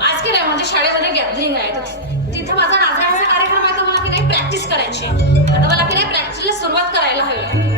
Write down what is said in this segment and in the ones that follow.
आज की नाही म्हणजे शाळेमध्ये गॅदरिंग आहे तिथे माझा नाचायचा कार्यक्रम आहे तर मला की नाही प्रॅक्टिस करायची आता मला की नाही प्रॅक्टिसला सुरुवात करायला हवी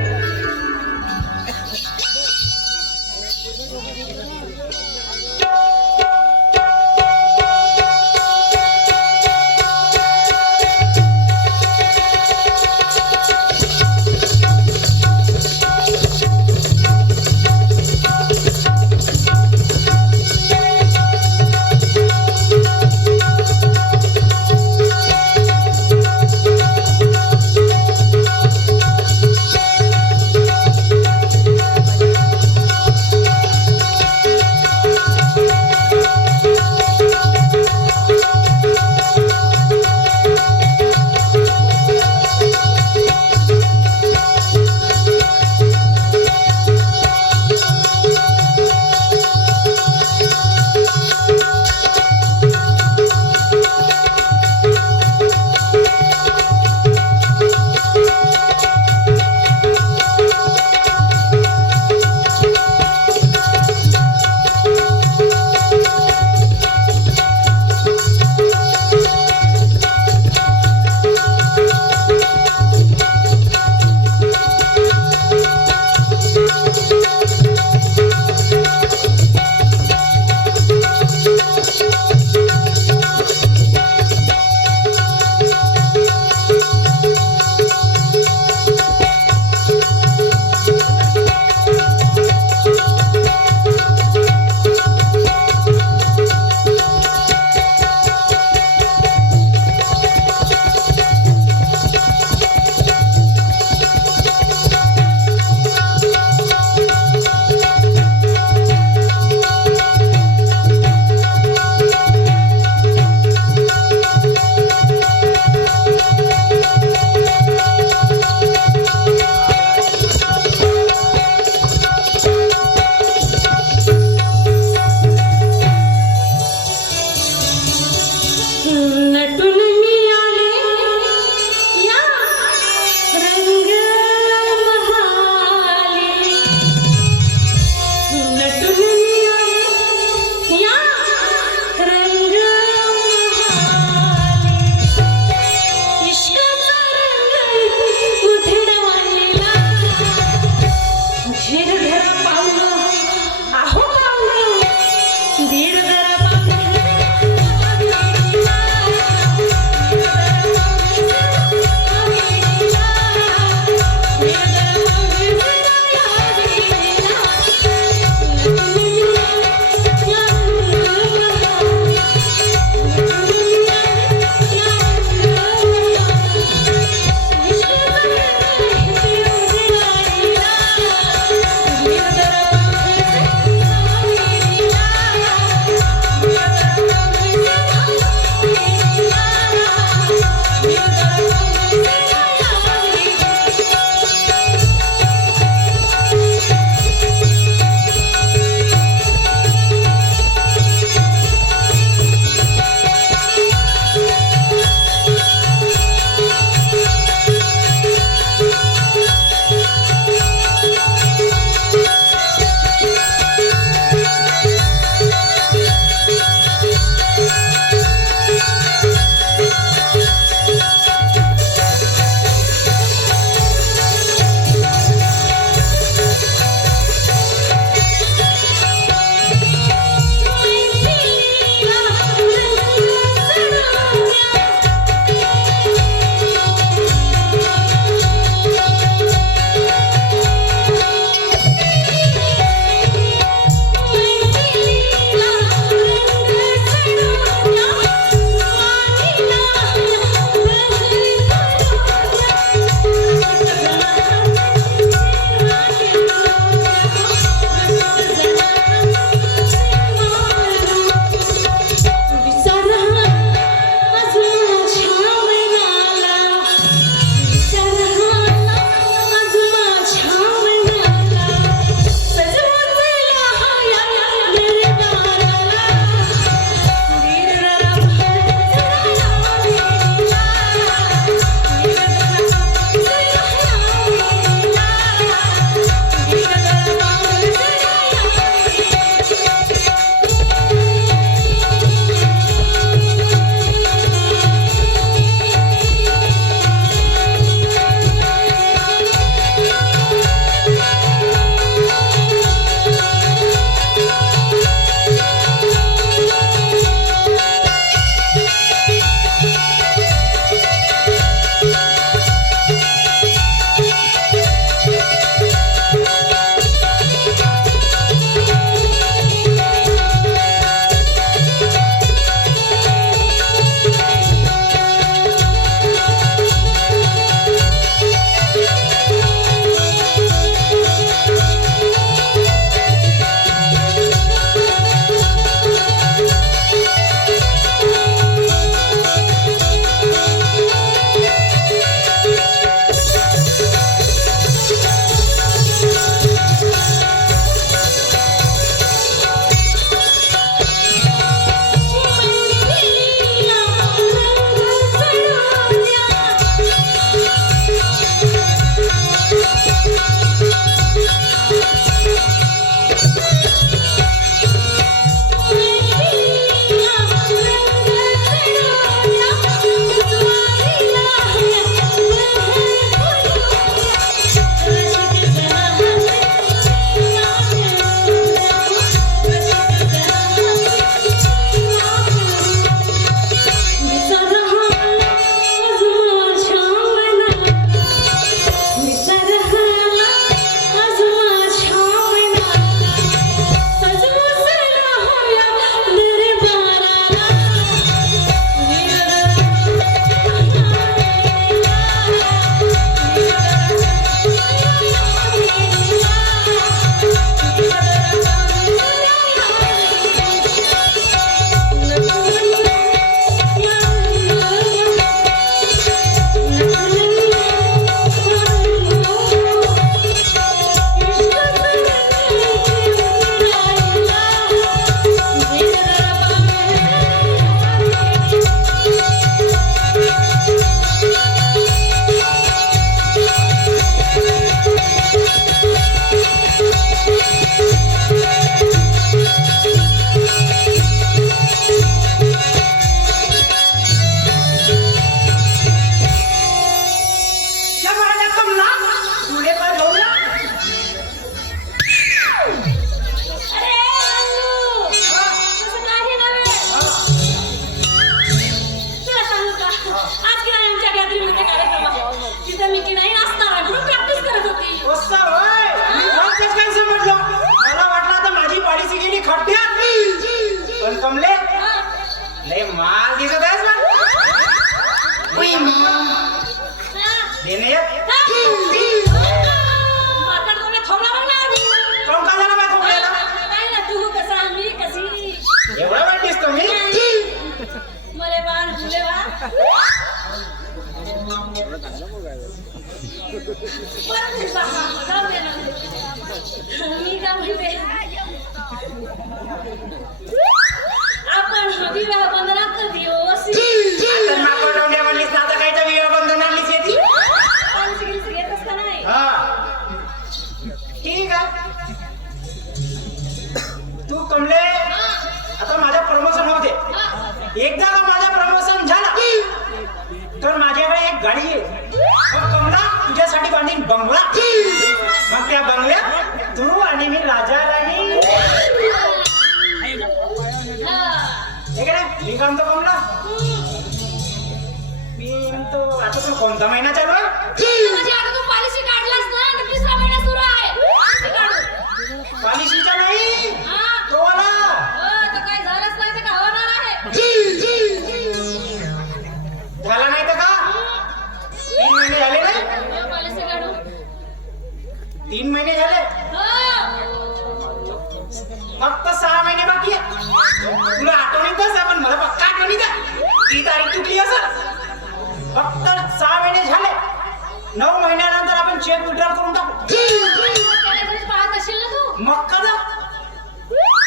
पण कमले लय माल दिसत आहेस ना देणे माकड कोणी थोबला बघ ना कोण का झाला बाय थोबल्याला काय ना तू कसा मी कशी एवढा वेळ दिसतो मी मले बाण फुले बा परत दिसा जाऊ दे ना मी काय म्हणते आपण विवाह बंधनात दिवस तर माकड डोंग्या म्हणलीस ना आता कायचा विवाह बंधन आणलीस येते घेतच का नाही हा ठीक आहे तू कमले आता माझ्या प्रमोशन होते एकदा का माझा प्रमोशन झाला तर माझ्याकडे एक गाडी आहे कमला तुझ्यासाठी बांधीन बंगला मग त्या बंगल्यात तू आणि मी राजा राणी ठीक आहे मी काम तो कमला मी तो आता तू कोणता महिना चालू आहे म्हणजे आता तू पॉलिसी काढलास ना तर तिसरा महिना सुरू आहे पॉलिसीचा नाही हा तो वाला तर काही झालंच नाही तर का होणार आहे झाला नाही तर का 3 महिने झाले नाही पॉलिसी काढू 3 महिने झाले फक्त 6 महिने बाकी आहे तुला आठवणीत बस पण मला पक्का आठवणीत आहे ती तारीख चुकली असं फक्त 6 महिने झाले 9 महिन्यानंतर आपण चेक विड्रॉल करून टाकू पाहत असेल ना तू मग का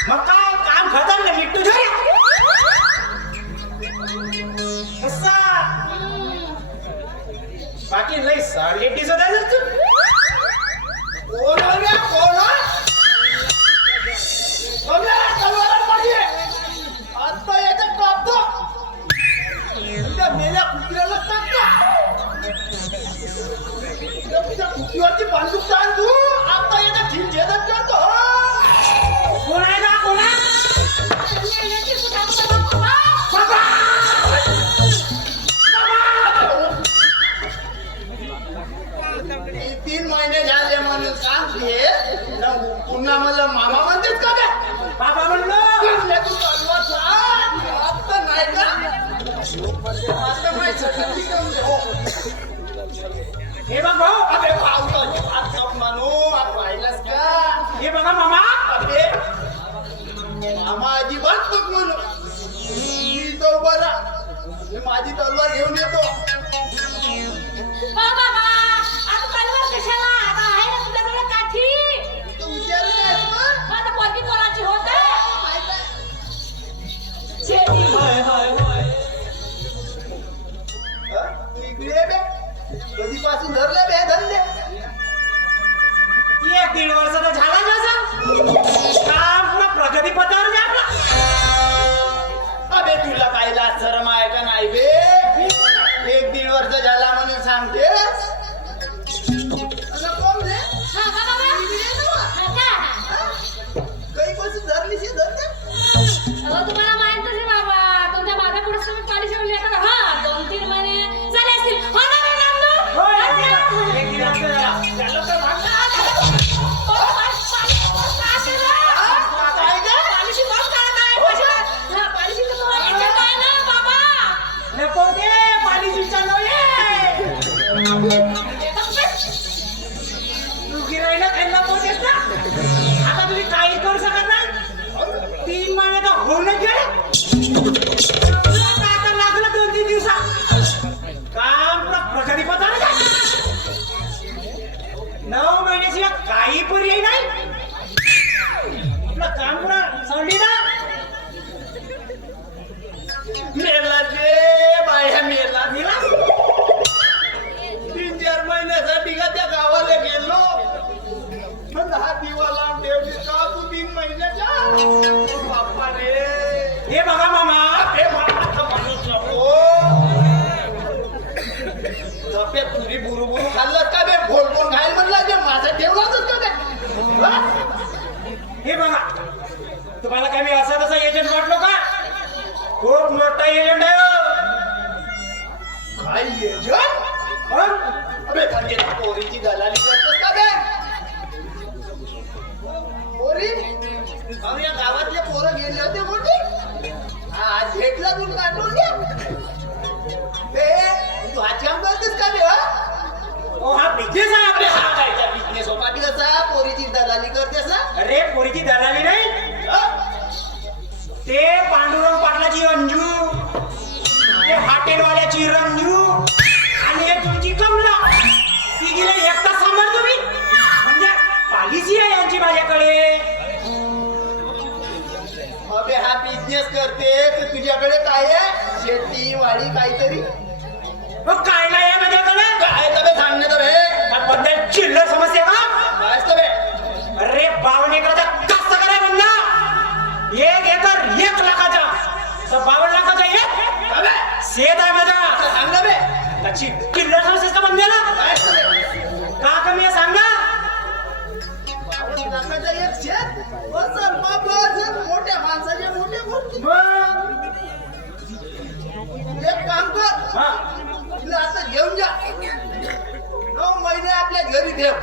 मग काय काम खतम नाही मिट्टू झोया कसा बाकी लई साडे दिसत आहे तू कोण हो रे कोण आता याच्यात टाकतो त्या मेल्या कुत्र्याला टाकतो त्या कुत्रीवरची बंदूक टाक तू आता याच्या झिंझेदत करतो कोण आहे ना कोण आहे 3 महिने झाले म्हणून सांगते पुन्हा मला मामा म्हणतेस का काय बाबा म्हणलो तू चालवा सांग आता नाही का आता नाही सगळी हे बघ भाऊ अबे पावतो आता मानू पाहिलास का हे बघा मामा अबे मामा अजिबात बघ म्हणू मी तो बरा मी माझी तलवार घेऊन येतो बाबा आता तलवार कशाला आता आहे ना तुझ्याकडे काठी तू विचारू नयेस आता पोरगी कोणाची होते तू इकडे बे कधीपासून धरले बे धरले 1-1.5 वर्षाचा झाला जसं काम पुरा प्रगती पथावर आहे आपला अबे तुला काय लाज शरम आहे का नाही बे 1-1.5 वर्ष झाला म्हणून सांगतेस अन कोण रे हा बाबा काही पासून धरलीस हे धरते तुम्हाला माहितच आहे बाबा तुमच्या मागे पुढे तुम्ही पाणी ठेवली आता हा 2-3 महिने झाले असतील हो ना नाही नामदो होय एक दिवस झाला झालं तर भाग लपवते पालिशीचा नव्हे तू गिरायला खायला पोहोचेस ना आता तुम्ही काही करू शकत नाही 3 महिने तर होऊनच गेले आता लागलं 2-3 दिवसात काम पुरा प्रगती पथावर आहे 9 महिन्याशिवाय काही पर्याय नाही आपलं काम पुरा सोडली ना मेला दे बाया मेला दिला 3-4 महिन्यासाठी का त्या गावाला गेलो मग हा दिवा लावून ठेवली का तू 3 महिन्याच्या बाप्पा रे हे बघा मामा हे मामाचा माणूस नको झोपेत तुरी बुरू खाल्लं का बे फोडून खायला म्हणलं जे माझा ठेवलाच का काय हे बघा तुम्हाला काय मी असा तसा एजंट वाटलो का खूप मोठा एजंट आहे काय एजंट पण अबे म्हणजे पोरीची दलाली करतोस का बे पोरी अरे या गावातले पोरं गेले होते कुठे खिशातून काढून घ्या. ए, तू हात काम करतेस का बे, ओ हा बिझनेस आहे आपल्या हा हा. काय बिझनेस हो पाटील कसा पोरीची दलाली करतेस ना? अरे पोरीची दलाली नाही, ते पांडुरंग पाटलाची अंजू, ते हॉटेलवाल्याची रंजू आणि हे तुमची कमला, ती गेले एक तास सांभाळ तुम्ही. म्हणजे पॉलिसी आहे यांची माझ्याकडे. अबे हा बिझनेस करते तर तुझ्याकडे काय आहे? शेती वाडी काहीतरी मग काय नाही आहे माझ्याकडे? काय तबे सांगणे तर हे त्याबद्दल चिल्लर समस्या का? काय तबे अरे 52 एकराचा कष्ट कराय म्हणला, 1 एकर 1 लाखाचा, तर 52 लाखाचा एक अबे शेत आहे माझा. सांग ना बे त्याची चिल्लर समस्या का बनलेला काय तबे का कमी आहे सांगा. 52 लाखाचा एक शेत बसन बाबा जर मोठ्या माणसाचे मोठे गोष्टी. मग एक काम कर हा तुला आता घेऊन जा 9 महिने आपल्या घरी ठेव.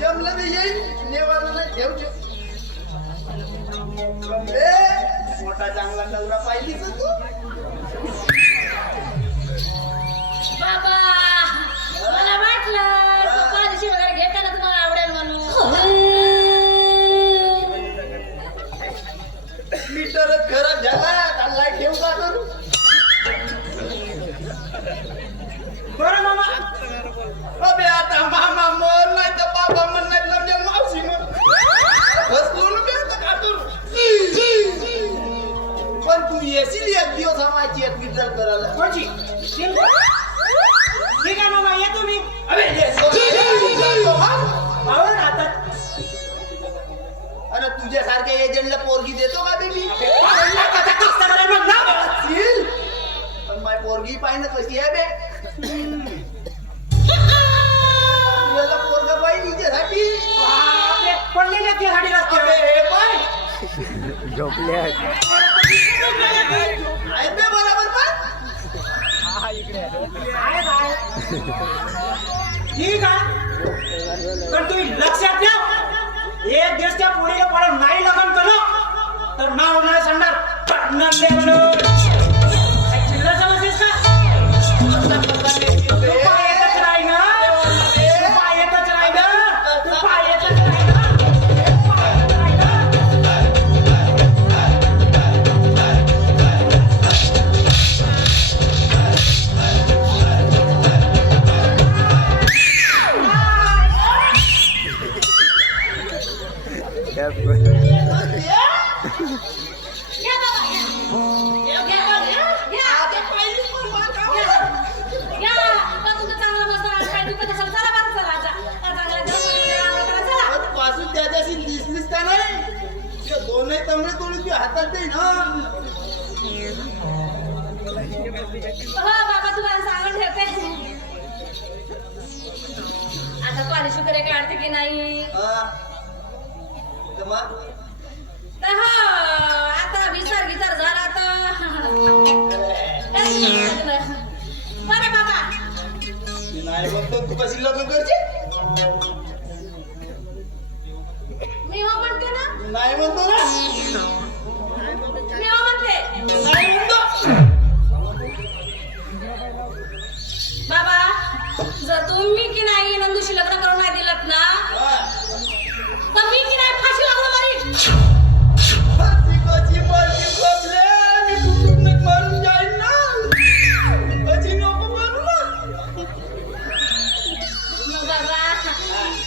जमलं नाही येईल नेवाला नाही ठेवतो. मोठा चांगला नवरा पाहिलीच तू. बाबा मला वाटलं पॉलिसी वगैरे घेताना तुम्हाला आवडेल म्हणून. मीटरच खराब झाला लाईट ठेवू का करू? बरं मामा. अबे आता मामा मर नाही तर बाबा म्हण नाही तर म्हणजे मावशी म्हण. बसलो ना मी आता का करू? पण तू येशील एक दिवस आम्हाची एक विचार करायला. कोणची? ठीक आहे मामा, ये तुम्ही. अबे ये जातो हा. पाहून आता अरे तुझ्यासारख्या एजंटला पोरगी देतो का बेबी? 52 लाखाचा कष्ट कराय म्हणला. असतील. पण माय पोरगी पाहिजे कशी आहे बे? तुला पोरगा पाहिजे हिच्यासाठी. बापरे, पडलेले त्यासाठी अबे रस्ते. हे पाय झोपल्या आहेत बे बरोबर पण. आहेत, आहेत. ठीक आहे, पण तुम्ही लक्षात ठेव, एक दिवस त्या पोरीला पडून नाही लग्न केलं तर नाव नाही सांगणार पटणार म्हणून. काय चिल्लर समजतेस का? उपाय येतच राही ना, उपाय येतच राही ना, उपाय येतच राही ना, उपाय येतच राही ना. घ्या बाबा, घ्या. घ्या. घ्या. मग तुमचं चांगलं मस्त आज काय दुखत असेल, चला बरं, चला आता. चांगला जेवण करा, चला. पासून त्याच्याशी दिसलीस का नाही? ते दोनही तंगडे तोडून तू हातात दे ना. हो बाबा, तुम्हाला सांगून ठेवते. आता पॉलिसी वगैरे काढते की नाही? हा. तर मग? तर हो, आता विचार झाला तर बरं बाबा. नाही म्हणतो तू कशी लग्न करते? मी हो म्हणते ना, नाही म्हणतो ना? मी हो म्हणते. नाही म्हणतो. बाबा, जर तुम्ही की नाही नंदूशी लग्न करून नाही दिलत ना, हा. तर मी की नाही फाशी लागलो मारी. कशी मरती बसले, मी पूर्ण मरून जाईन ना. कशी नको मरू ना. मग बाबा,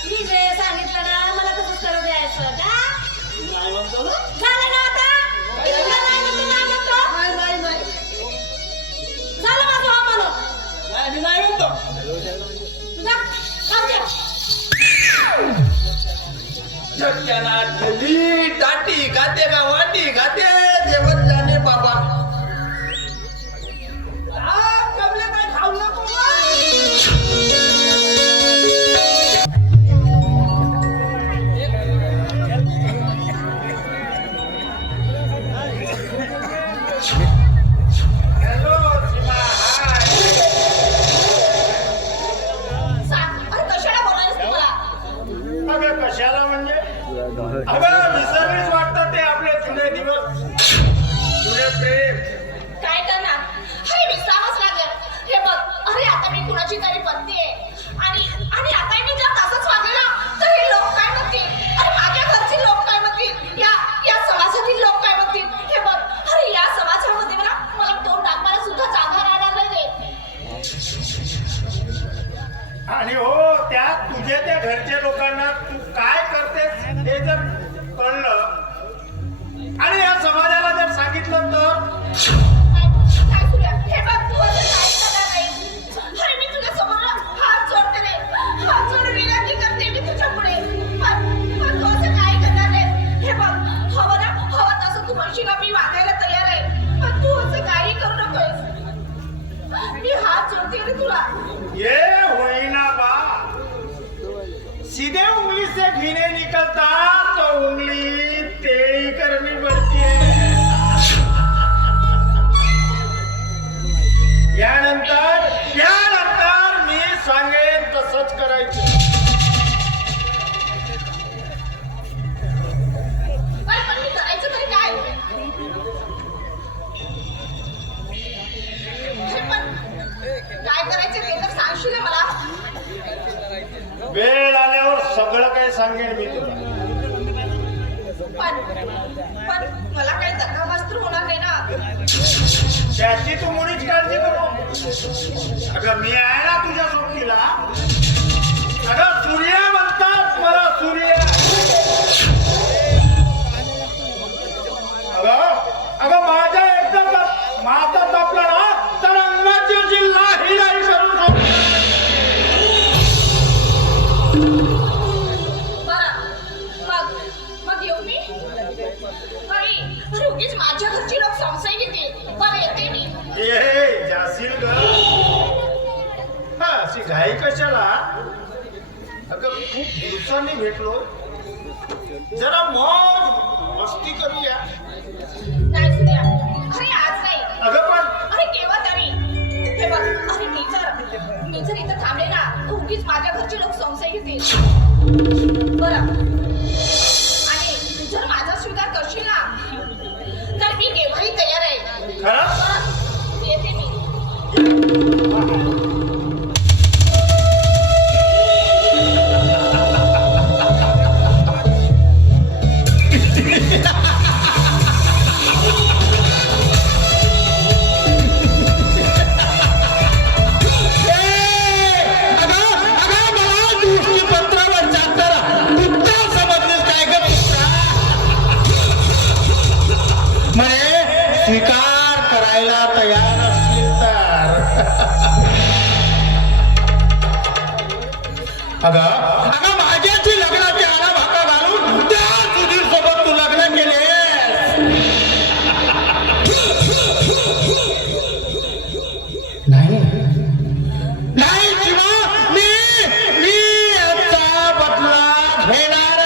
मी जे सांगितलं ना मला तसंच करू द्यायचं का? नाही म्हणतो ना? झालं ना आता? मी तुला नाही म्हणतो, नाही म्हणतो. नाही. झालं माझं हो म्हणून. नाही, मी नाही म्हणतो. जा, जाऊ दे. झटक्याला ठेली टाटी खाते का वाटी खाते देवत जाणे बाबा. कमले काय खाऊ नको. अरे कशाला बोलायचं तुम्हाला? अगं कशाला म्हणजे? अगं विसरलीच वाटतं ते आपले जुने दिवस, जुने प्रेम, काय सूर्या, हे बघ, तू असं काही करणार नाही. अरे मी तुझ्या समोर हात जोडते रे. हात जोडून विनंती करते मी तुझ्या पुढे. पण तू असं काही करणार नाही. हे बघ, हवं तसं तू म्हणशील ना, मी वागायला तयार आहे. पण तू असं काही करू नकोस. मी हात जोडते रे तुला. ये होइना बा, सीधे उंगली से घिने निकलता तो उंगली टेढ़ी करनी पड़ती है. यानंतर मी सांगेन तसंच करायचं. पण मी करायचं तरी काय? हे पण काय करायचं ते तर सांगशील ना मला. वेळ आल्यावर सगळं काही सांगेन मी तुला. पण मला काही धक्काबस्त्र होणार नाही ना. त्याची तू मुळीच काळजी करू. अगं मी आहे ना तुझ्या सोबतीला. अगं सूर्य म्हणतात मला, सूर्य. अगं माझ्या एकदा माझा तापला ना तर अंगाची जिल्हा हिराई करून सोडतो. मग येऊ मी. अरे उगीच माझ्या घरची लोक संशय घेतील. बरं येते मी. ए जाशील ग. अशी घाई कशाला? अगं खूप दिवसांनी भेटलो, जरा मौज मस्ती करूया. नाही सूर्या, अरे आज नाही. अगं पण अरे केव्हा तरी. हे बघ, अरे मी जर इथं थांबले ना तर उगीच माझ्या घरचे लोक संशय घेतील. बरं, आणि जर माझा स्वीकार करशील ना तर मी केव्हाही तयार आहे. खरं? बरं, येते मी. स्वीकार करायला तयार असतील तर. अगं माझ्याची लग्नाची आला भाका घालून त्या सुधीर सोबत तू लग्न केले. नाही शिवा, मी याचा बदला घेणार.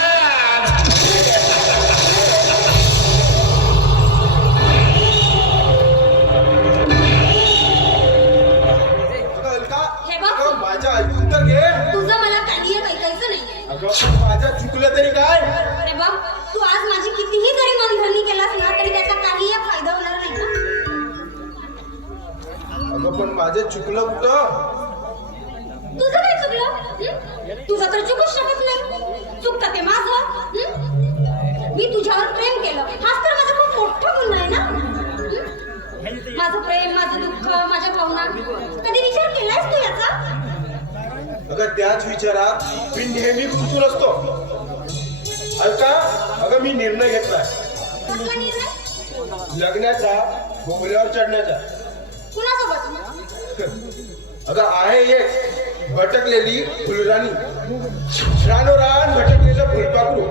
हे बघ, माझ्या ऐकून तर घे. तुझं मला काही ऐकायचं नाहीये. अगं माझ्या चुकलं तरी काय? अरे बघ, तू आज माझी कितीही जरी मनधरणी केलास ना तरी त्याचा काहीही फायदा होणार नाही ना. अगं पण माझं चुकलं कुठं? तुझं काय चुकलं? तुझं तर चुकूच शकत नाही. चुकतं ते माझं. मी तुझ्यावर प्रेम केलं, हाच तर माझा खूप मोठा गुन्हा आहे ना. माझं प्रेम, माझं दुःख, माझ्या भावना कधी विचार केलायस तू याचा? अगं त्याच विचारात मी नेहमी गुंतून असतो. ऐका, अगं मी निर्णय घेतलाय कसला निर्णय? लग्नाचा, भोगल्यावर चढण्याचा. कुणासोबत? अगं आहे एक भटकलेली फुलराणी, रानोरान भटकलेलं फुलपाखरू.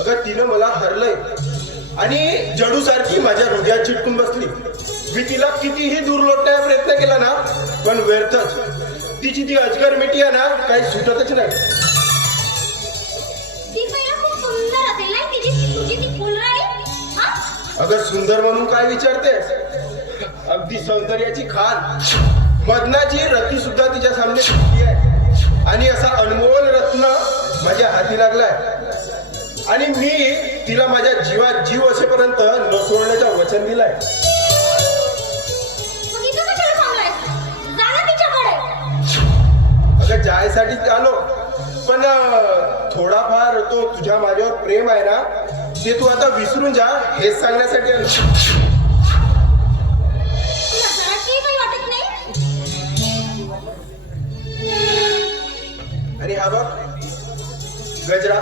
अगं तिनं मला हरलंय आणि जडूसारखी माझ्या हृदयात चिटकून बसली. मी तिला कितीही दूर लोटण्याचा प्रयत्न केला ना पण व्यर्थच. तिची ती अजगर मिठी आहे ना, काही सुटतच नाही. ती पहिला खूप सुंदर असेल नाही तुझी ती फुलराणी? हा? अगं सुंदर म्हणून काय विचारतेस? अगदी सौंदर्याची खान मदनाची रती सुद्धा तिच्या सामने दिसती आहे. आणि असा अनमोल रत्न माझ्या हाती लागलाय आणि मी तिला माझ्या जीवात जीव असेपर्यंत न सोडण्याचं वचन दिलाय. मग इथं कशाला थांबलायस? जा ना तिच्याकडे. अगं जायसाठी आलो, पण थोडाफार तो तुझ्या माझ्यावर प्रेम आहे ना ते तू आता विसरून जा हेच सांगण्यासाठी आलो. तुला जराशी काही वाटत नाही? आणि हा बघ गजरा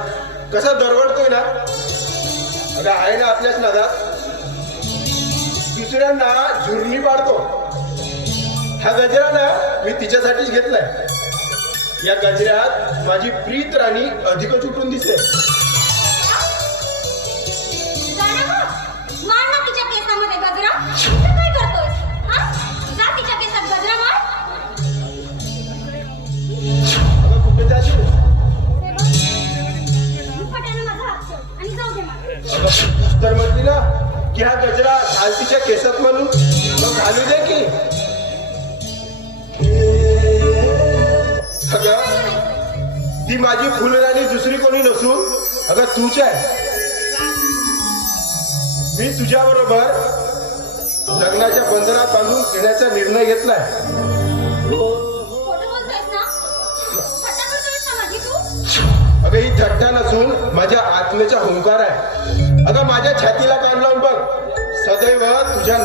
कसा दरवडतोय ना. अगं आहे ना आपल्याच नादात. दुसऱ्यांना झुरणी पाडतो. हा गजरा ना मी तिच्यासाठीच घेतलाय. या गजऱ्यात माझी प्रीत राणी अधिकच उठून दिसते. जाणं मग. मार ना तिच्या केसामध्ये गजरा. इथं काय करतोयस? हा? जा तिच्या केसात गजरा मार. अगं कुठे जाशील? फटाने माझा हात सोड आणि जाऊ दे मला. अगं तर म्हटली ना की हा गजरा घाल तिच्या केसात म्हणून, मग घालू दे की. अगं ती माझी फुलराणी दुसरी कोणी नसून अगं तूच आहे. मी तुझ्या बरोबर लग्नाच्या बंधनात बांधून घेण्याचा निर्णय घेतलाय. खोटं बोलतोयस ना? थट्टा करतोयस ना माझी तू? अगं ही थट्टा नसून माझ्या आत्म्याचा हुंकार आहे. अगं माझ्या छातीला कान लावून बघ, सदैव तुझ्या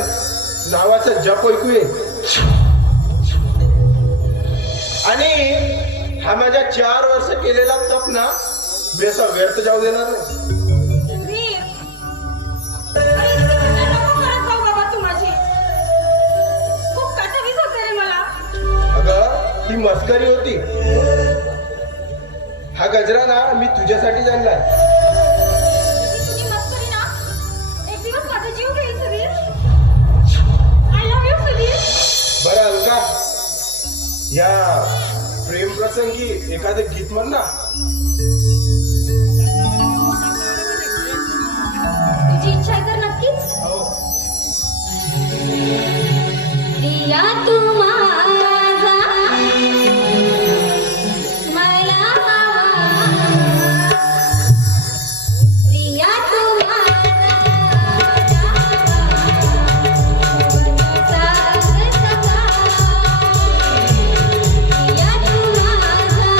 नावाचा जप ऐकू ये. आणि हा माझ्या 4 वर्ष केलेला तप ना मी असा व्यर्थ जाऊ देणार नाही. वीर. अरे इतकी थट्टा नको करत जाऊ बाबा तू माझी. खूप काटावीस होते रे मला. अगं ती मस्करी होती. हा गजरा ना मी तुझ्यासाठी आणलाय. ही तुझी मस्करी ना एक दिवस माझा जीव घेईल Sudhir. I love you Sudhir. बरं अलका, या प्रेम प्रसंगी एखादं गीत म्हण ना. तुझी इच्छा आहे तर नक्कीच. हो. प्रिया तू माझा मला हवा. प्रिया तू माझा प्रिया तू माझा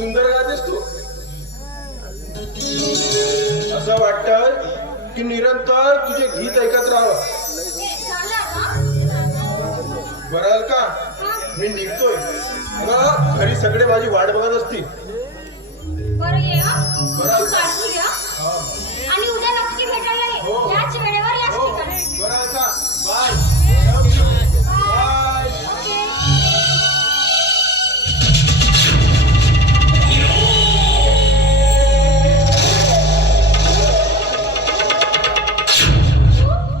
सुंदर गातेस तू. असं वाटतं की निरंतर तुझे गीत ऐकत राहावं. बरं का मी निघतोय. अगं घरी सगळे माझी वाट बघत असतील. बरं ये हा. बरं. तू काळजी घ्या हा. आणि उद्या नक्की भेटायला ये. हो. याच वेळेवर याच हो. ठिकाणी. बरं का बाय बाय. ओके.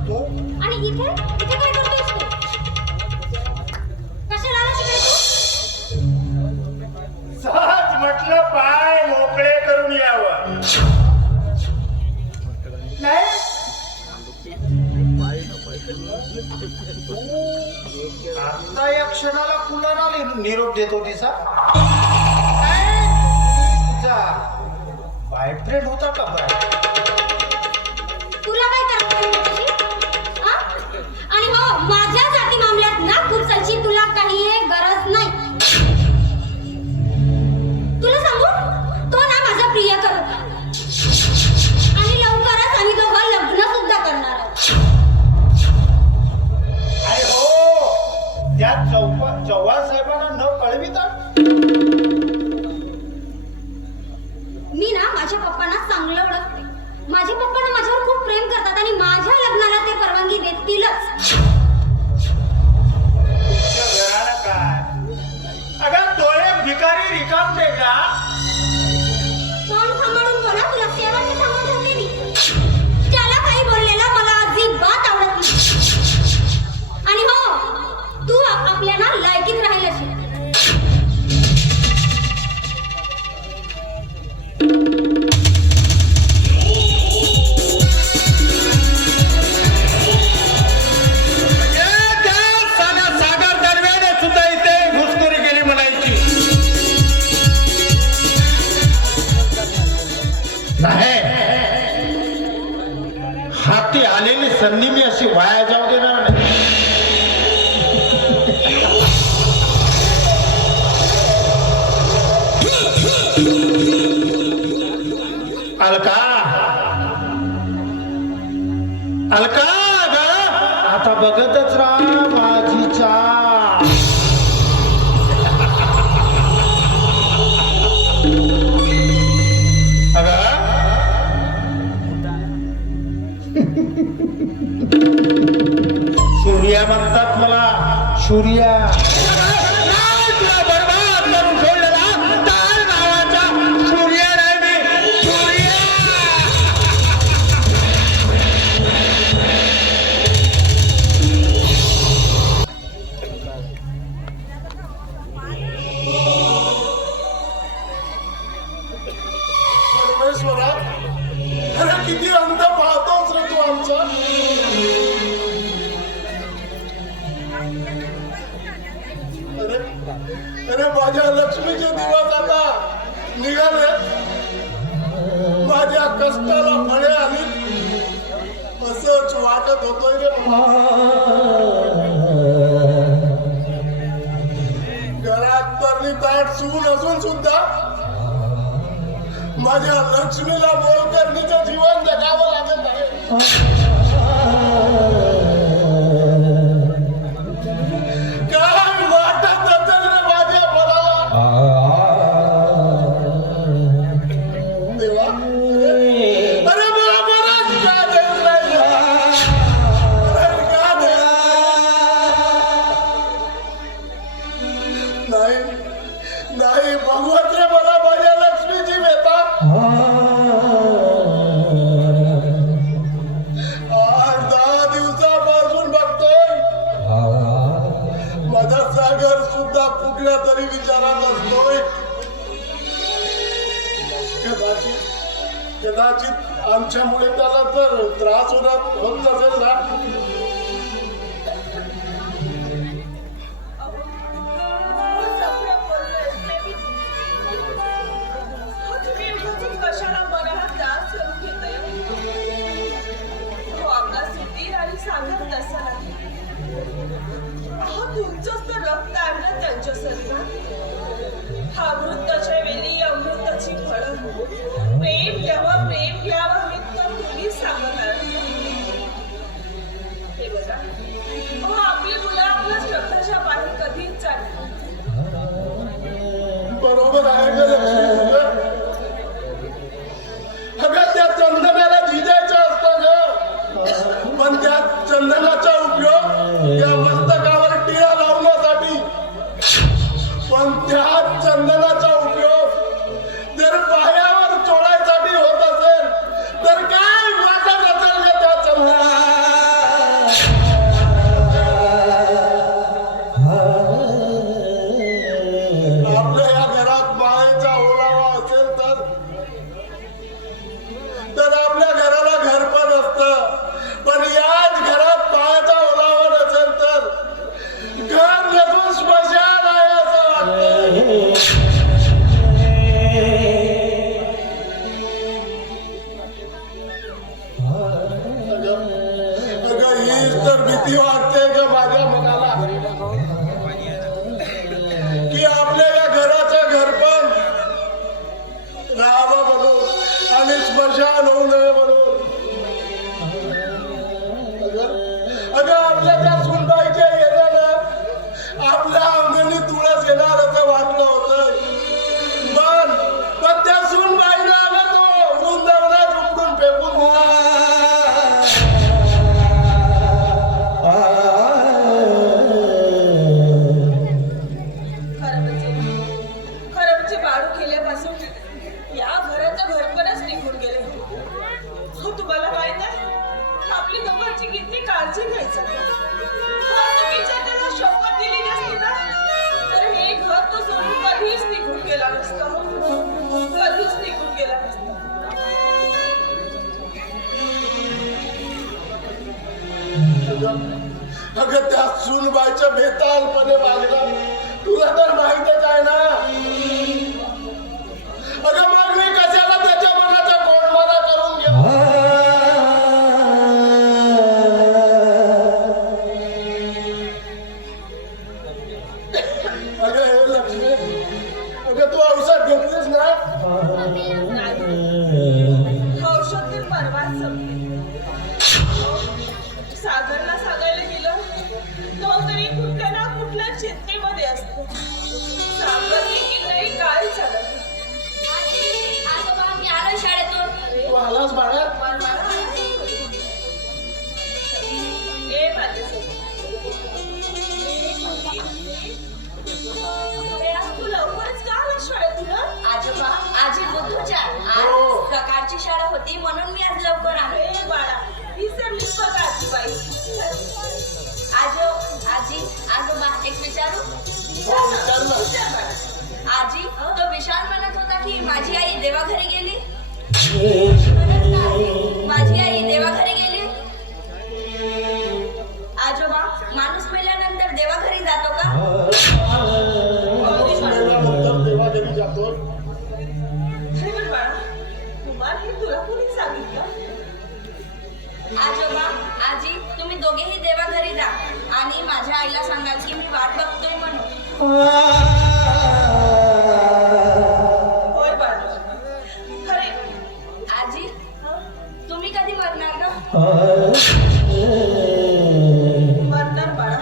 तू आणि इथे इथे काय करतोयस तू? कशाला आलास इकडे तू? सहज म्हटलं पाय मोकळे करून यावं. नाही आता या क्षणाला कुणाला निरोप देत होतीस हा? तुझा बॉयफ्रेंड होता का बाय? तुला काय करायचं त्याची? हा? आणि हो माझ्या जाती मामल्यात ना खुर्चाची तुला काही गरज नाही. तुला सांगू तो ना माझा प्रियकर होता आणि लवकरच आम्ही दोघं लग्न सुद्धा करणार आहोत. अरे हो त्या चव्हाण साहेबांना न कळविता मी ना माझ्या पप्पांना चांगलं ओळखते. माझे पप्पा ना माझ्यावर खूप प्रेम करतात आणि माझ्या लग्नाला ते परवानगी देतीलच. तुझ्या घराला काय अगं तो एक भिकारी रिकाम दे का? तोंड सांभाळून बोला. तुला शेवटचं सांगून ठेवते मी. त्याला काही बोललेलं मला अजिबात आवडत नाही. आणि हो तू आपल्या ना लायकीत राहील अशी. सागर दरम्यान सुद्धा इथे घुसखोरी केली म्हणायची नाही. हाती आलेली संधी मी अशी वाया जाऊ देणार नाही. अलका अलका ग आता बघतच राहा माझीचा. सूर्या म्हणतात मला सूर्या. तुला बरबाद करून सोडलेला तार नावाचा सूर्या नाही मी. सूर्या परमेश्वरा अरे किती अंत पाहतोच रे तू आमचा. अरे अरे माझ्या लक्ष्मीचे दिवस आता निघाले. माझ्या कष्टाला फळे आली असंच वाटत होतोय रे. घरात तरली ताट सून असून सुद्धा माझ्या लक्ष्मीला मोलकरणीचं जीवन जगावं लागत आहे. काय वाटत असेल रे माझ्या फळाला. देवा अरे मला बरंच का देत नाही. अरे का देत नाही भगवत रे मला माझ्या लक्ष्मीची व्यथा. 8-10 दिवसापासून बघतोय माझा सागर सुद्धा कुठल्या तरी विचारात असतोय. कदाचित आमच्यामुळे त्याला जर त्रास होत नसेल ना. कशाला मनाला त्रास करून घेताय? हो आपला सुधीर आणि सागर तसा नाही. तुमचंच तर रक्त आहे ना त्यांच्या शरीरात. हा मृत्यूच्या वेळी बरोबर आहे ग लक्ष्मी तुझं. अगं त्या चंदनाला झिजायचं असतं ग, पण त्या चंदनाचा उपयोग त्या मस्तकावर टिळा लावण्यासाठी, पण त्या चंदनाचा उपयोग जर पायावर चोळायसाठी होत असेल तर काय वाटत असेल ग त्या चंदनाला. आपल्या या घरात बाळेचा ओलावा असेल तर आपल्या घराला घर पण असतं, पण याच घरात बाळेचा ओलावा नसेल तर घर नसून स्मशान आहे असं वाटतं. अगं हीच तर भीती वाटते ग माझ्या मनाला, की आपल्या या घराचं घर पण राहावं म्हणून आणि स्मशान होऊ नये म्हणून. अगं आपल्या त्या सुनबाईच्या येण्यानं आपल्या अंगणी तुळस येणार असं वाटलं होतं, पण त्या सुनबाईनं आलं तो वृंदावनात उपडून फेकून दिला. खरं म्हणजे बाळू केल्यापासून या घराचं घरपणच निघून गेले. हो तुम्हाला माहित आहे आपली दोघांची किती काळजी घ्यायचं. त्याला शपथ दिली नसती ना तर हे घर तो सोडून कधीच निघून गेला नसतं. कधीच निघून गेला नसतं. अगं त्या सुनबाईच्या बेतालपणे वागला तुला तर माहितच आहे ना. अगं मग मी कशाला त्याच्या मनाचा गोडमारा करून घेऊ. अगं हे लक्ष्मी, अगं तू औषध घेतलीस ना. औषध ते परवाच संपले. सागरला सांगायला गेलं तो तरी कुठल्या ना कुठल्या चिंतेमध्ये असतो. सागर देखील नाही काय चालत. आजोबा मी आलो शाळेतून. तू आलास बाळा. ए माझ्यासोबत तू लवकरच का आला शाळेतून? आजोबा आजी बुद्धूच्या आज हो. सकाळची शाळा होती म्हणून मी आज लवकर आलो. ए बाळा विसरलीस बघा आजीबाई. आजी आजोबा एक विचारू. विचार ना. विचार बाळा. आजी तो विशाल म्हणत होता की माझी आई देवाघरी गेली. म्हणत नाही, माझी आई देवाघरी गेली. आजोबा माणूस मेल्यानंतर देवाघरी जातो का? मेल्यानंतर देवाघरी जातो. अरे पण बाळा कुमार हे तुला कोणी सांगितलं? आजोबा आजी तुम्ही दोघेही देवाघरी जा आणि माझ्या आईला सांगाल की मी वाट बघतोय म्हणून. होय बाळा खरे. आजी तुम्ही कधी मरणार का? मरणार बाळा.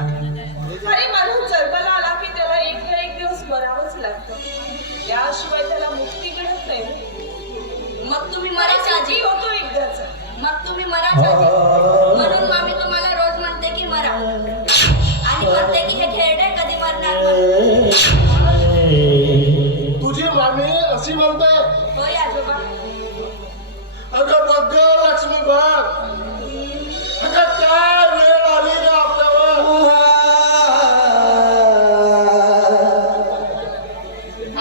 अरे माणूस जन्माला आला की त्याला एक ना एक दिवस मरावंच लागतं. याशिवाय त्याला मुक्ती मिळत नाही. मग तुम्ही मराच आजी. आजी होतो एकदाच. मग तुम्ही मराच आजी. म्हणून मामी तुम्हाला रोज म्हणते की मरा आणि म्हणते की हे खेळडे कधी मरणार म्हणून. तुझी मामी अशी म्हणते. होय आजोबा. अगं बघ ग लक्ष्मी बघ, अगं काय वेळ आली ग आपल्यावर.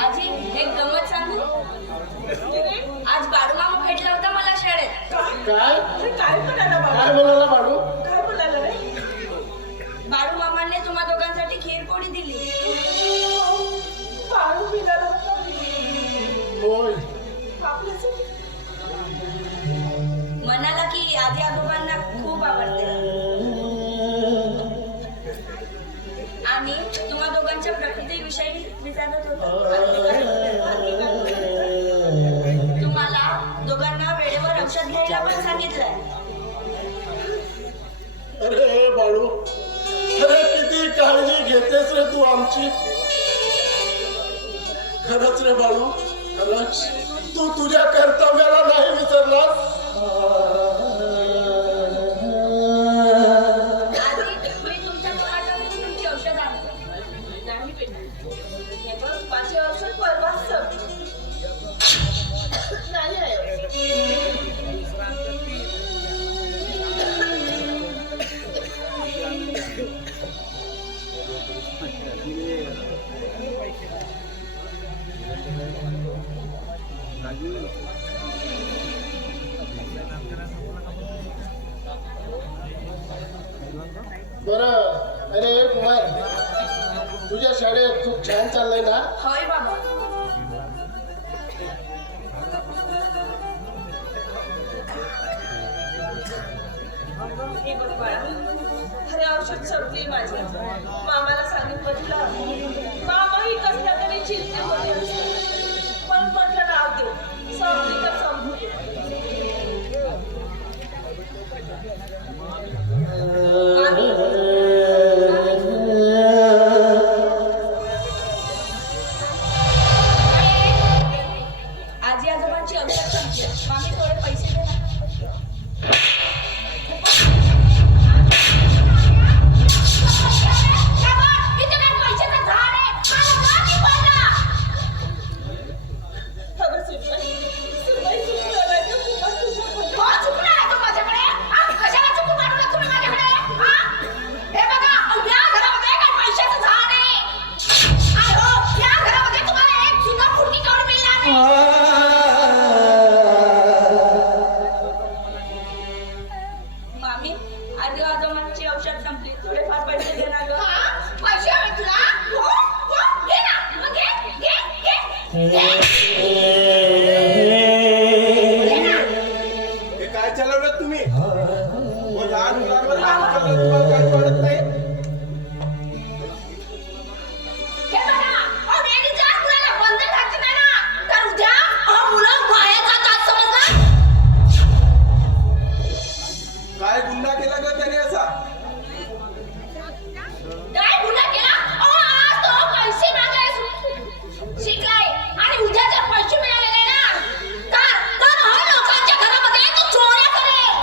आजी एक गंमत सांगू. आज बाळू मामा भेटला होता मला शाळेत. काय अरे काय म्हणाला बाळा? काय म्हणाला बाळू. काय म्हणाला रे? बाळू मामाने तुम्हा दोघांसाठी खीर पोळी दिली. बाळू मिळाला होता. होय. आपल्यासाठी म्हणाला की आजी आजोबांना खूप आवडते आणि तुम्हा दोघांच्या प्रकृतीविषयी विचारत होता. तुम्हाला दोघांना वेळेवर औषध घ्यायला पण सांगितलंय. अरे बाळू, अरे किती काळजी घेतेस रे तू आमची. खरंच रे बाळू, खरंच तू तुझ्या कर्तव्याला नाही विसरलास. आधी मी तुमच्या पोटातून तुमची औषध आणते. नाही बेटा, हे बघ माझे औषध परवाच संपले. नाही आहे. बरं, अरे कुमार, तुझ्या शाळेत खूप छान चाललंय ना? होय बाबा. हे बघ बाळा, अरे औषध संपली माझी. मामाला सांगितलं तुला. मामाही कसल्या तरी चिंतेमध्ये असतात. पण म्हटलं राव दे, संपली तर संपली. आजी आजोबांची औषध संपली. मामी थोडे पैसे दे ना. अगं सुनबाई, सुनबाई चुकलं नाही का कुमार तुझ्याकडे? मामी, आजी आजोबांची औषध संपली. थोडेफार पैसे दे ना गं. पैसे हवे तुला? घे ना. मग घे. हे काय चालवलं तुम्ही? लहान मुलांवर हात उचलला, तुम्हाला काय वाटत नाही? हे बघा, मी जर मुलाला बंद घातलं नाही ना, तर उद्या मुलं बाहेर जातात, समजलं? काय गुन्हा केला ग त्याने असा? काय गुन्हा केला? आज तो पैसे मागायला शिकलाय आणि उद्या जर पैसे मिळाले नाही ना, तर लोकांच्या घरामध्ये तो चोऱ्या करेल.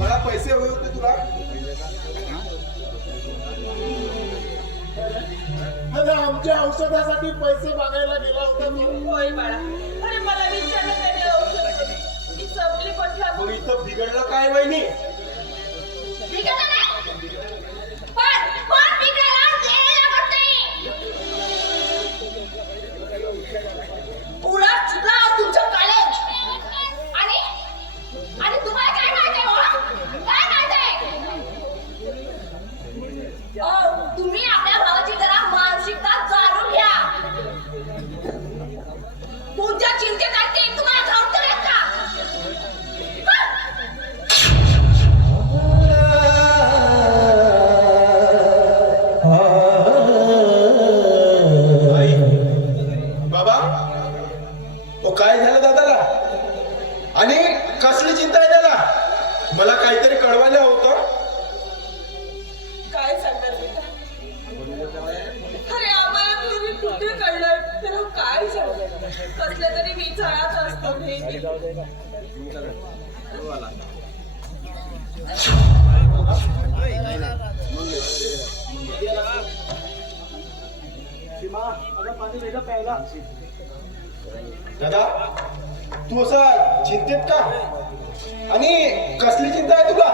मला पैसे हवे होते तुला. अरे आमच्या औषधासाठी पैसे मागायला गेला होता तू. होय बाळा, अरे मला विचारलं त्याने औषध कधी. मी संपली म्हटलं. मग इथं बिघडलं काय वहिनी? बिघडलं नाही? पण बिघडायला वेळ लागत नाही. उलट चुकला तुमचं कॉलेज. आणि तुम्हाला काय माहिती आहे हो? काय माहिती आहे? तुम्ही आपल्या भावाची जरा मानसिकता जाणून घ्या. तुमच्या चिंतेत आहे ते तुम्हाला ठाऊक तर आहेत का? आई, बाबा, ओ काय झालं दादाला? आणि कसली चिंता आहे त्याला? मला काहीतरी कळवायला होतं. काय सांगणार बेटा? अरे आम्हाला तुम्ही कुठे कळलं? त्याला काय सांगणार? कसल्या तरी विचारात असतो नेहमी. दादा, तू असा चिंतेत का? आणि कसली चिंता आहे तुला?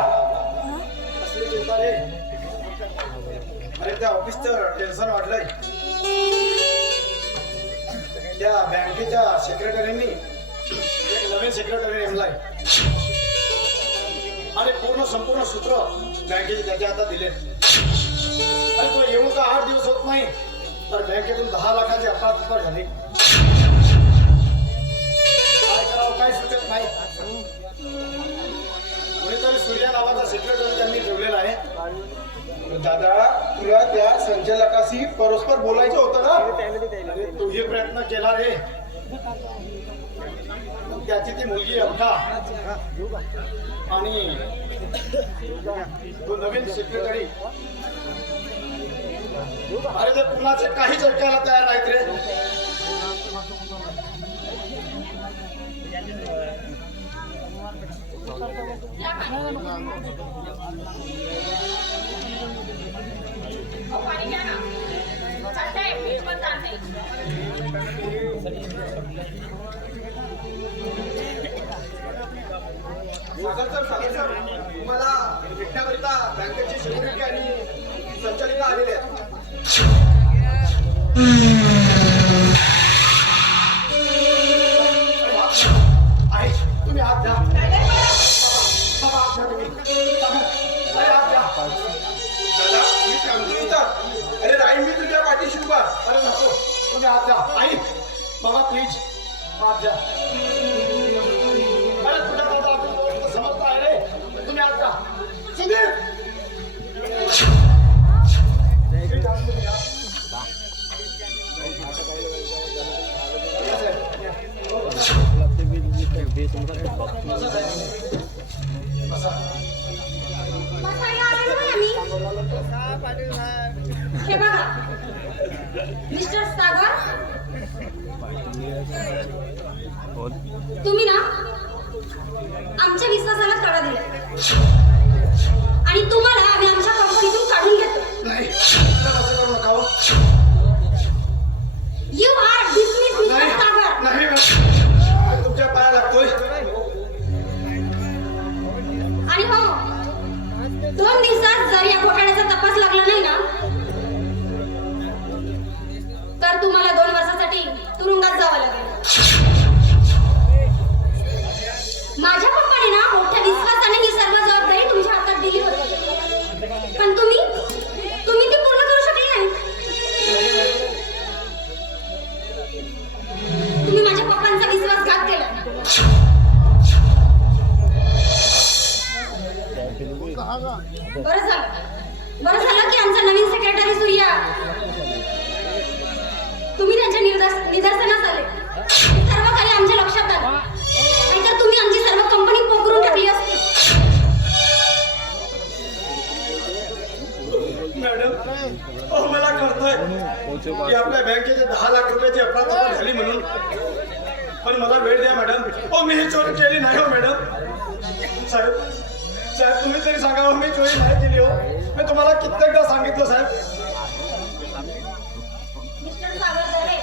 कसली चिंता रे? अरे त्या ऑफिसचं टेन्शन वाढलंय. त्या बँकेच्या सेक्रेटरींनी एक नवीन सेक्रेटरी नेमलाय आणि संपूर्ण सूत्र बँकेचे त्याच्या हातात दिले. अरे तो येऊन का 8 दिवस होत नाही तर बँकेतून 10 लाखाची अफरातफर झाली. काय करावं काय सुचत नाही. कोणीतरी सूर्या नावाचा सेक्रेटरी त्यांनी ठेवलेला आहे. दादा, तुला त्या संचालकाशी परस्पर बोलायचं होतं ना? अरे तूही प्रयत्न केला रे. त्याची ती मुलगी अवघा आणि तो नवीन सेक्रेटरी अरे ते कुणाचे काहीच ऐकायला तयार नाहीत रे. पाणी घ्या ना. चालतंय, मी पण चालते. सागर सर तुम्हाला भेटण्याकरिता बँकेची सिक्युरिटी आणि संचालिका आलेले आहेत. आहे, तुम्ही हात द्या. बाबा, हात द्या तुम्ही. अरे, हात द्या. दादा, मी सांगतो इथं. अरे राहील मी तुझ्या पाठीशी उभा. अरे नको, तुम्ही हात द्या. आई, बाबा प्लीज हात द्या. अरे तुझ्या दादा आपण समजता आहे रे. तुम्ही हात द्या. सुधीर. बसायला आलेलो आहे आम्ही. हे बघा मिस्टर सागर, तुम्ही ना आमच्या विश्वासाला तडा दिला आणि तुम्हाला आम्ही आमच्या कंपनीतून काढून घेतो. नाही असं करू नका हो. यू आर डिसमिस मिस्टर नाही सागर. नाही मी तुमच्या पाया लागतोय. आणि हो 2 दिवसात जर या घोटाळ्याचा तपास लागला नाही ना तर तुम्हाला 2 वर्षासाठी तुरुंगात जावं लागेल. माझ्या कंपनीनं मोठ्या विश्वासाने ही सर्व जबाबदारी तुमच्या हातात दिली होती पण तुम्ही ती पूर्ण करू शकले नाही. तुम्ही माझ्या पप्पांचा विश्वासघात केला. बरं झालं की आमचा नवीन सेक्रेटरी सूर्या तुम्ही त्यांच्या निदर्शनास आले. सर्व काही आमच्या लक्षात आलं. नाहीतर तुम्ही आमची सर्व कंपनी पोखरून टाकली असती. मॅडम मला कळतंय की आपल्या बँकेचे 10 लाख रुपयाची अफरातफर झाली म्हणून. पण मला वेळ द्या मॅडम. मी ही चोरी केली नाही हो मॅडम. साहेब तुम्ही तरी सांगा हो, मी चोरी नाही केली हो. मी तुम्हाला कित्येकदा सांगितलं साहेब. मिस्टर सागर दरे,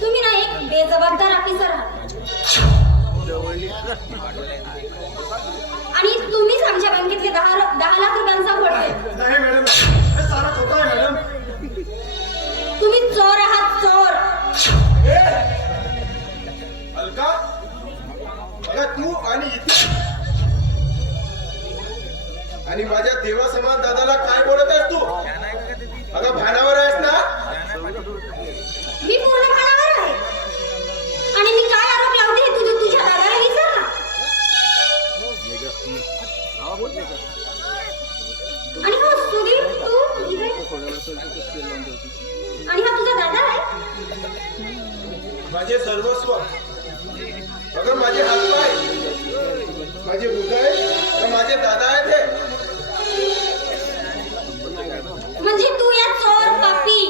तुम्ही ना एक बेजबाबदार ऑफिसर आहात आणि तुम्हीच आमच्या बँकेतले 10 लाख रुपयांचा घोटाळे. नाही मॅडम, हे सारं खोटं आहे मॅडम. तुम्ही चोर आहात, चोर. अलका, बघा तू आणि इथे आणि माझ्या देवासमान दादाला काय बोलत आहेस तू? अगं भानावर आहेस ना? मी पूर्ण भानावर आहे आणि मी काय आरोप लावते हे तुझ्या दादाला विचार ना. आणि हो सुधीर, तू इथे आणि हा तुझा दादा आहे. माझे सर्वस्व, अगं माझे हातपाय, माझे हृदय, माझे दादा आहेत हे. म्हणजे तू या चोर पापी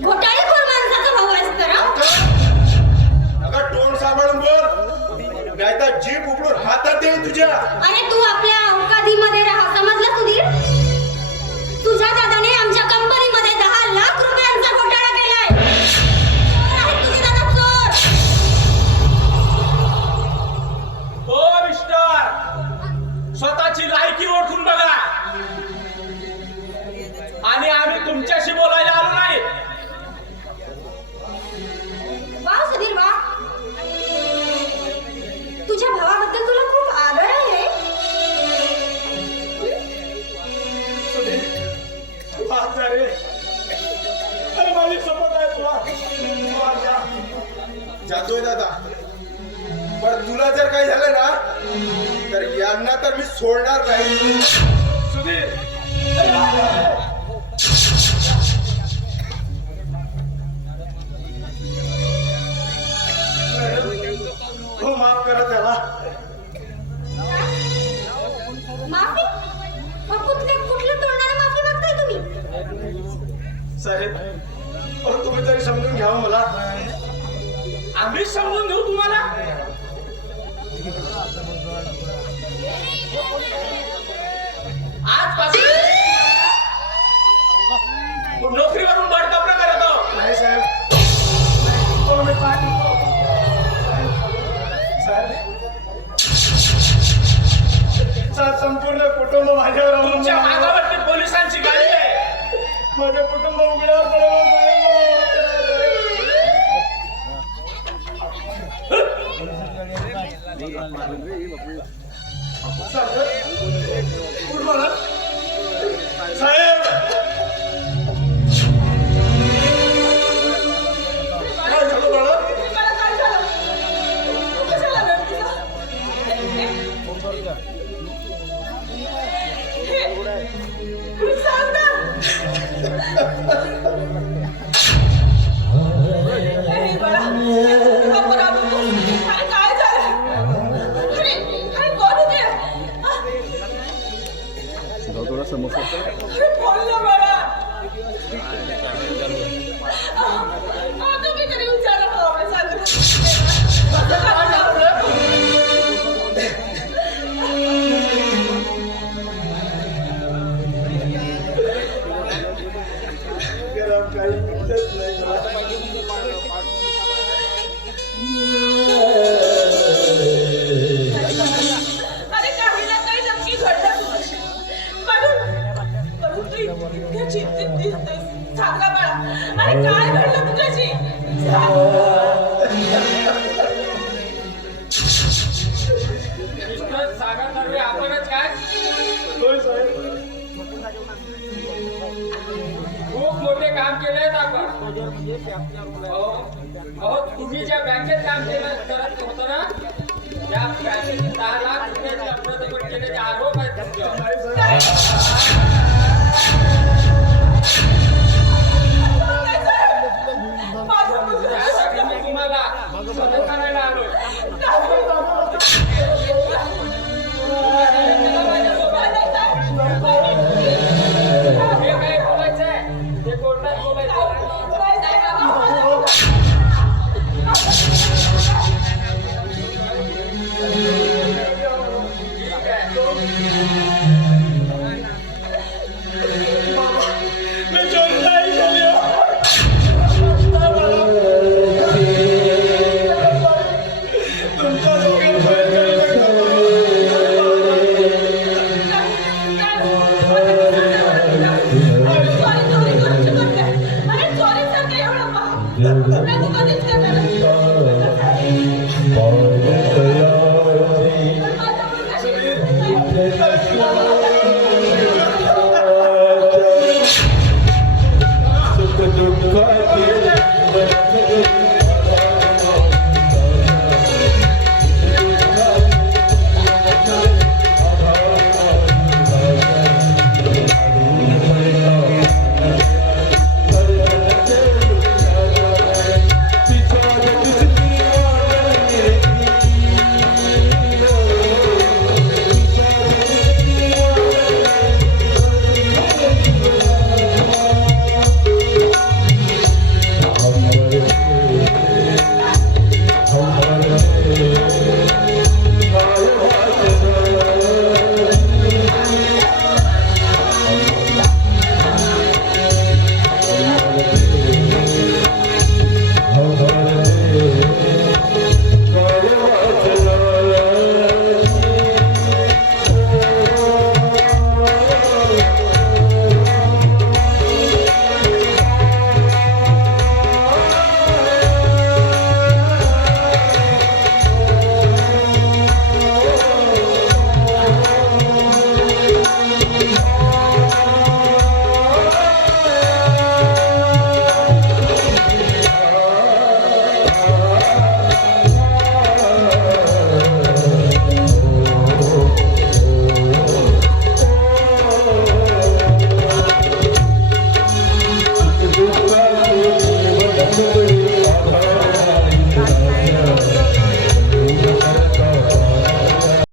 घोटाळेखोर माणसाचा भाऊ आहेस तर हं? अगं तोंड सांभाळून बोल, नाहीतर जीभ उघडून हातात देईन तुझ्या. अरे तू आपल्या अवकादीमध्ये राहा, समजलं सुधीर? तुझ्या दादाने आमच्या कंपनीमध्ये 10 लाख रुपयांचा घोटाळा केलाय. चोर आहेत तुझे दादा, चोर. हो मिस्टर, स्वतःची लायकी ओळखून बघा. आणि आम्ही तुमच्याशी बोलायला आलो नाही. वा सुधीर वा, तुझ्या भावाबद्दल तुला खूप आदर आहे. अरे माझी शपथ आहे तुला. जातोय दादा, पण तुला जर काही झालं ना तर यांना तर मी सोडणार नाही. सुधीर, हो माफ करा त्याला. माफी? मग कुठल्या तोंडाने माफी मागताय साहेब अहो, तुम्ही तरी समजून घ्यावं मला. आम्हीच समजून घेऊ तुम्हाला. आजपासून नोकरीवरून बडकापणा करत आहोत. नाही साहेब अहो, मी पाय पडतो. साहेब संपूर्ण कुटुंब माझ्यावर अवलंबून तुमच्या आहे. मागावरती पोलिसांची गाडी आहे. माझे कुटुंब उघड्यावर पडेल. साहेब काय झालं बाळा? मला काय झालं? कशाला रडतेस? हे सांग ना. अरे बाळा, बाबा राबू. अरे काय झालं? अरे कोण होते? अरे बोल ना बाळा. तुम्ही तरी विचारा बाबा, सांग ना. गरम काही पटत नाही मला. अरे काही ना काही नक्की घडलं तुझ्याशी. म्हणून तू इतक्या चिंतित दिसतोस. सांग ना बाळा, अरे काय घडलं तुझ्याशी? सागर नरवे आपणच काय होय साहेब. खूप मोठे काम केलेत आपण. अहो तुम्ही ज्या बँकेत काम करत होतं ना, त्या बँकेचे 10 लाख रुपयाचे अप्रतिबंध केलेले आरोप आहेत तुमच्यावर. नाही साहेब.